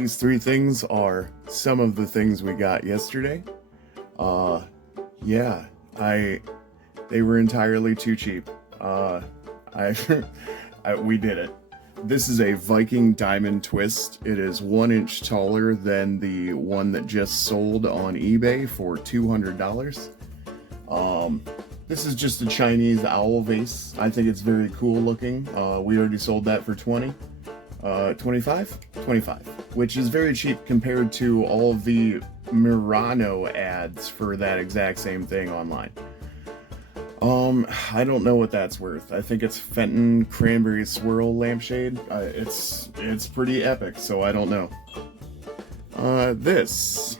These three things are some of the things we got yesterday. Yeah, they were entirely too cheap. We did it. This is a Viking diamond twist. It is 1 inch taller than the one that just sold on eBay for $200. This is just a Chinese owl vase. I think it's very cool looking. We already sold that for 25, which is very cheap compared to all of the Murano ads for that exact same thing online. I don't know what that's worth. I think it's Fenton Cranberry Swirl Lampshade. It's pretty epic, so I don't know. This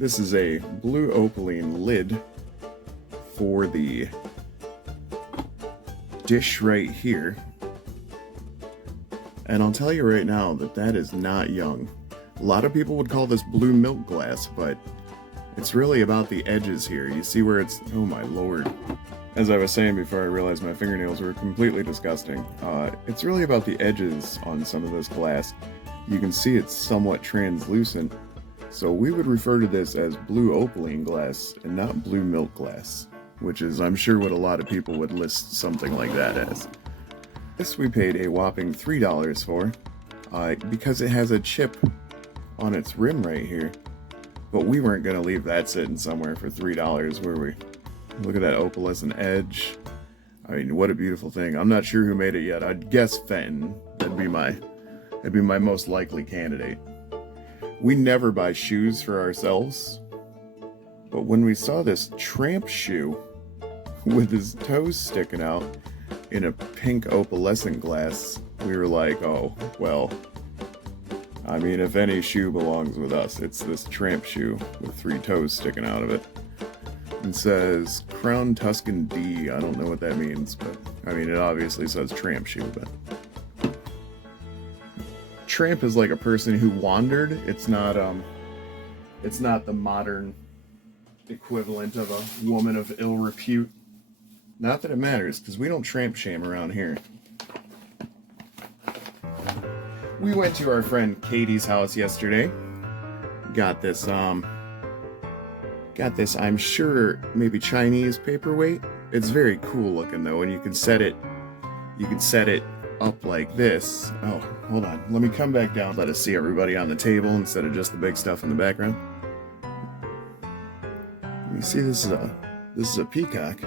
is a blue opaline lid for the dish right here. And I'll tell you right now that is not young. A lot of people would call this blue milk glass, but it's really about the edges here. You see where it's... oh my lord. As I was saying before I realized my fingernails were completely disgusting, it's really about the edges on some of this glass. You can see it's somewhat translucent, so we would refer to this as blue opaline glass and not blue milk glass, which is, I'm sure, what a lot of people would list something like that as. This we paid a whopping $3 for, because it has a chip on its rim right here. But we weren't going to leave that sitting somewhere for $3, were we? Look at that opalescent edge. I mean, what a beautiful thing. I'm not sure who made it yet. I'd guess Fenton. That'd be my most likely candidate. We never buy shoes for ourselves, but when we saw this tramp shoe with his toes sticking out in a pink opalescent glass, we were like, oh, well, I mean, if any shoe belongs with us, it's this tramp shoe with 3 toes sticking out of it. It says Crown Tuscan D. I don't know what that means, but I mean, it obviously says tramp shoe, but tramp is like a person who wandered. It's not the modern equivalent of a woman of ill repute. Not that it matters, because we don't tramp shame around here. We went to our friend Katie's house yesterday. Got this, I'm sure, maybe Chinese paperweight. It's very cool looking though, and you can set it up like this. Oh, hold on. Let me come back down. Let us see everybody on the table instead of just the big stuff in the background. You see, this is a peacock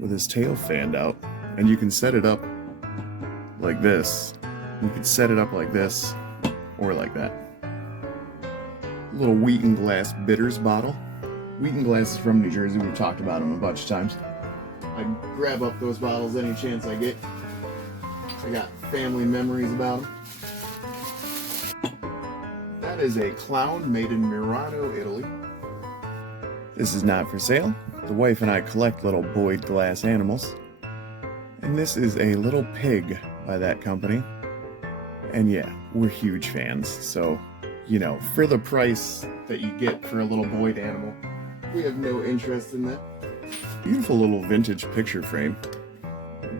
with his tail fanned out, and you can set it up like this. You can set it up like this, or like that. A little Wheaton Glass bitters bottle. Wheaton Glass is from New Jersey. We've talked about them a bunch of times. I grab up those bottles any chance I get. I got family memories about them. That is a clown made in Murano, Italy. This is not for sale. The wife and I collect little Boyd glass animals. And this is a little pig by that company. And yeah, we're huge fans, so, you know, for the price that you get for a little Boyd animal, we have no interest in that. Beautiful little vintage picture frame.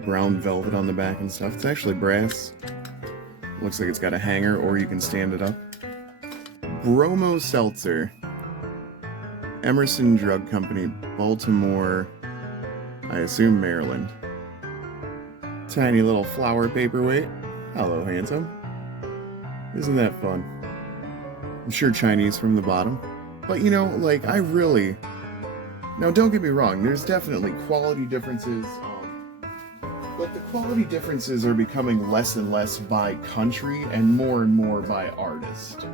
Brown velvet on the back and stuff. It's actually brass. Looks like it's got a hanger, or you can stand it up. Bromo Seltzer. Emerson Drug Company, Baltimore, I assume Maryland. Tiny little flower paperweight. Hello, handsome. Isn't that fun? I'm sure Chinese from the bottom. But you know, like, now don't get me wrong, there's definitely quality differences, but the quality differences are becoming less and less by country and more by artist.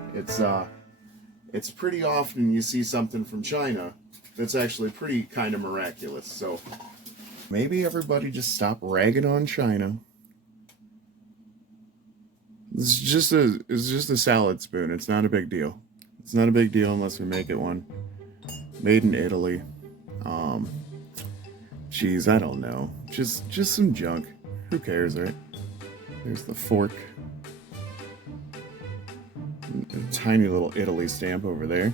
It's pretty often you see something from China that's actually pretty kind of miraculous, so maybe everybody just stop ragging on China. It's just a salad spoon. It's not a big deal. It's not a big deal unless we make it one. Made in Italy. Geez, I don't know. Just some junk. Who cares, right? There's the fork. A tiny little Italy stamp over there.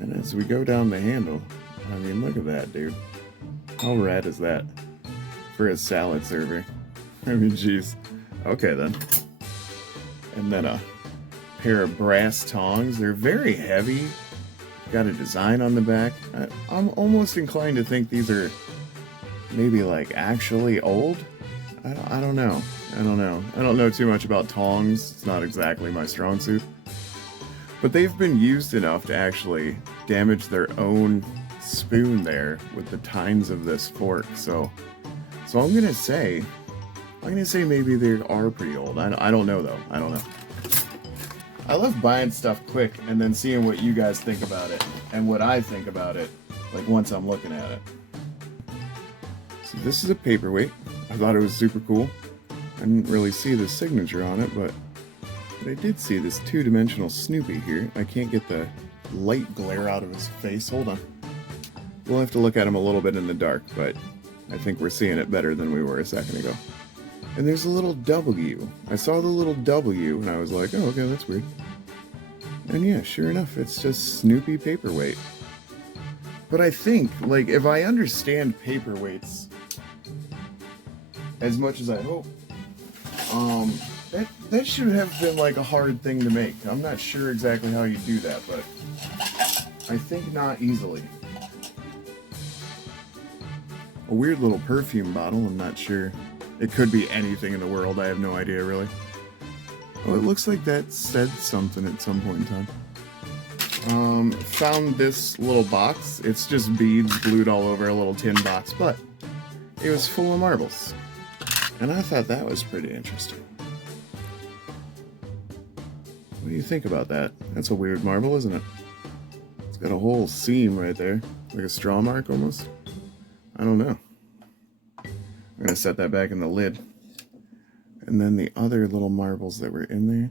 And as we go down the handle, I mean, look at that, dude. How rad is that for a salad server? I mean, geez. Okay, then. and then a pair of brass tongs. They're very heavy. Got a design on the back. I'm almost inclined to think these are maybe like actually old. I don't know. I don't know too much about tongs. It's not exactly my strong suit. But they've been used enough to actually damage their own spoon there with the tines of this fork. So I'm gonna say maybe they are pretty old. I don't know though. I don't know. I love buying stuff quick and then seeing what you guys think about it and what I think about it, like once I'm looking at it. So this is a paperweight. I thought it was super cool. I didn't really see the signature on it, but I did see this two-dimensional Snoopy here. I can't get the light glare out of his face. Hold on. We'll have to look at him a little bit in the dark, but I think we're seeing it better than we were a second ago. And there's a little W. I saw the little W, and I was like, oh, okay, that's weird. And yeah, sure enough, it's just Snoopy paperweight. But I think, like, if I understand paperweights as much as I hope, that should have been like a hard thing to make. I'm not sure exactly how you do that, but I think not easily. A weird little perfume bottle, I'm not sure. It could be anything in the world, I have no idea really. Oh, it looks like that said something at some point in time. Found this little box. It's just beads glued all over a little tin box, but it was full of marbles. And I thought that was pretty interesting. What do you think about that? That's a weird marble, isn't it? It's got a whole seam right there, like a straw mark almost. I don't know. I'm gonna set that back in the lid. And then the other little marbles that were in there.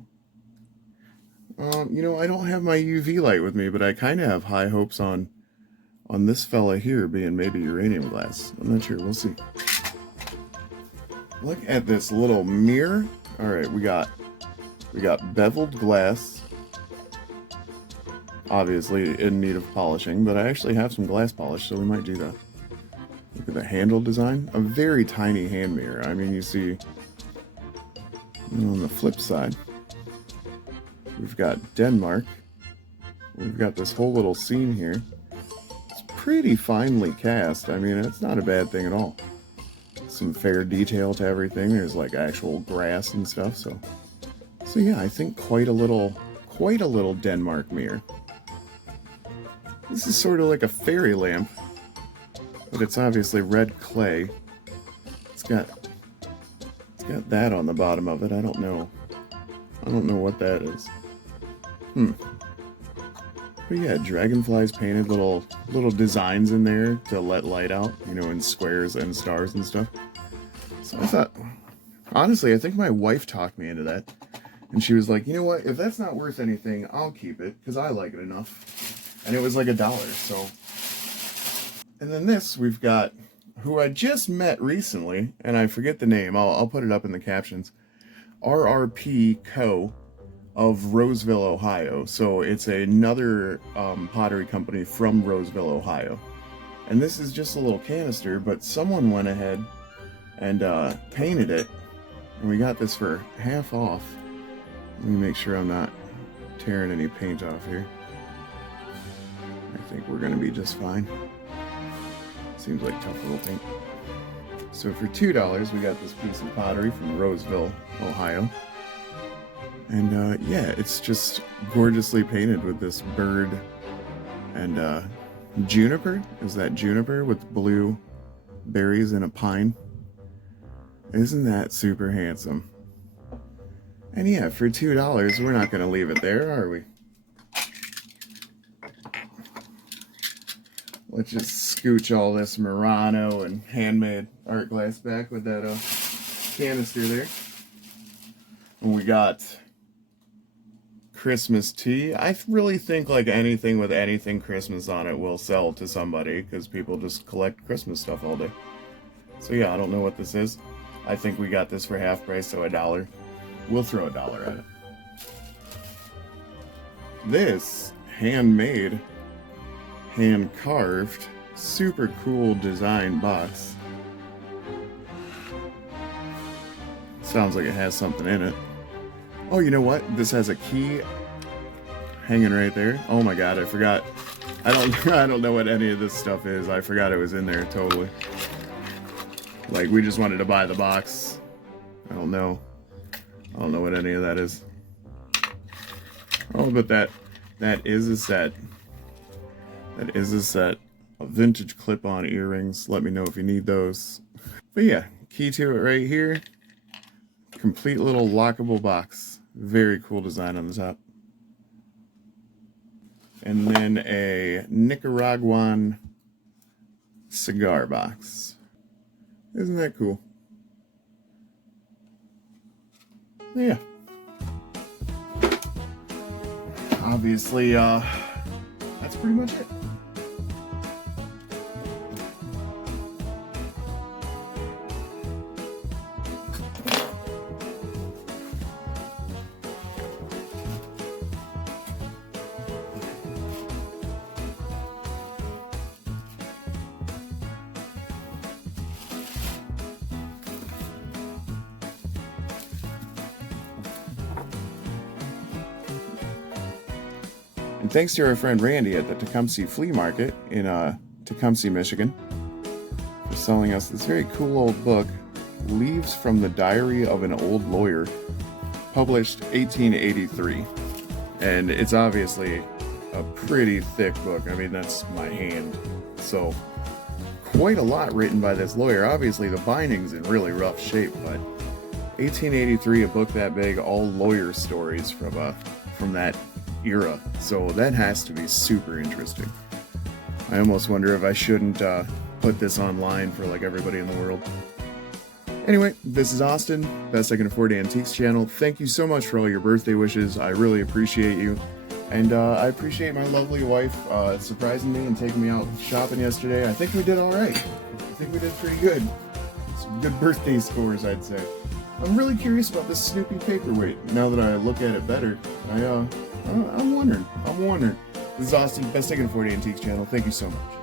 You know, I don't have my UV light with me, but I kind of have high hopes on this fella here being maybe uranium glass. I'm not sure. We'll see. Look at this little mirror. All right, we got beveled glass. Obviously in need of polishing, but I actually have some glass polish, so we might do that. Look at the handle design. A very tiny hand mirror. I mean, you see on the flip side, we've got Denmark. We've got this whole little scene here. It's pretty finely cast. I mean, it's not a bad thing at all. Some fair detail to everything. There's like actual grass and stuff. So yeah, I think quite a little Denmark mirror. This is sort of like a fairy lamp, but it's obviously red clay. It's got that on the bottom of it. I don't know what that is. But yeah, dragonflies painted little designs in there to let light out, you know, in squares and stars and stuff. So I thought, honestly, I think my wife talked me into that. And she was like, you know what, if that's not worth anything, I'll keep it, because I like it enough. And it was like $1, so. And then this, we've got, who I just met recently, and I forget the name, I'll put it up in the captions, RRP Co. of Roseville, Ohio. So it's another pottery company from Roseville, Ohio. And this is just a little canister, but someone went ahead and painted it, and we got this for half off. Let me make sure I'm not tearing any paint off here. I think we're gonna be just fine. Seems like tough little paint. So for $2, we got this piece of pottery from Roseville, Ohio. And yeah, it's just gorgeously painted with this bird and juniper. Is that juniper with blue berries and a pine? Isn't that super handsome? And yeah, for $2, we're not going to leave it there, are we? Let's just scooch all this Murano and handmade art glass back with that canister there. And we got Christmas tea. I really think like anything with anything Christmas on it will sell to somebody, because people just collect Christmas stuff all day. So yeah, I don't know what this is. I think we got this for half price, so $1. We'll throw $1 at it. This handmade, hand-carved, super cool design box. Sounds like it has something in it. Oh, you know what? This has a key hanging right there. Oh my god, I forgot. I don't know what any of this stuff is. I forgot it was in there totally. Like, we just wanted to buy the box. I don't know what any of that is. Oh, but that is a set. That is a set of vintage clip-on earrings. Let me know if you need those. But yeah, key to it right here. Complete little lockable box. Very cool design on the top. And then a Nicaraguan cigar box. Isn't that cool? Yeah. Obviously, that's pretty much it. And thanks to our friend Randy at the Tecumseh Flea Market in Tecumseh, Michigan, for selling us this very cool old book, Leaves from the Diary of an Old Lawyer, published 1883. And it's obviously a pretty thick book. I mean, that's my hand. So, quite a lot written by this lawyer. Obviously, the binding's in really rough shape, but 1883, a book that big, all lawyer stories from that era, so that has to be super interesting. I almost wonder if I shouldn't put this online for like everybody in the world. Anyway, this is Austin, Best I Can Afford Antiques channel. Thank you so much for all your birthday wishes. I really appreciate you, and I appreciate my lovely wife surprising me and taking me out shopping yesterday. I think we did all right. I think we did pretty good. Some good birthday scores, I'd say. I'm really curious about this Snoopy paperweight. Now that I look at it better, I'm wondering. This is Austin, Best I Can Afford Antiques channel. Thank you so much.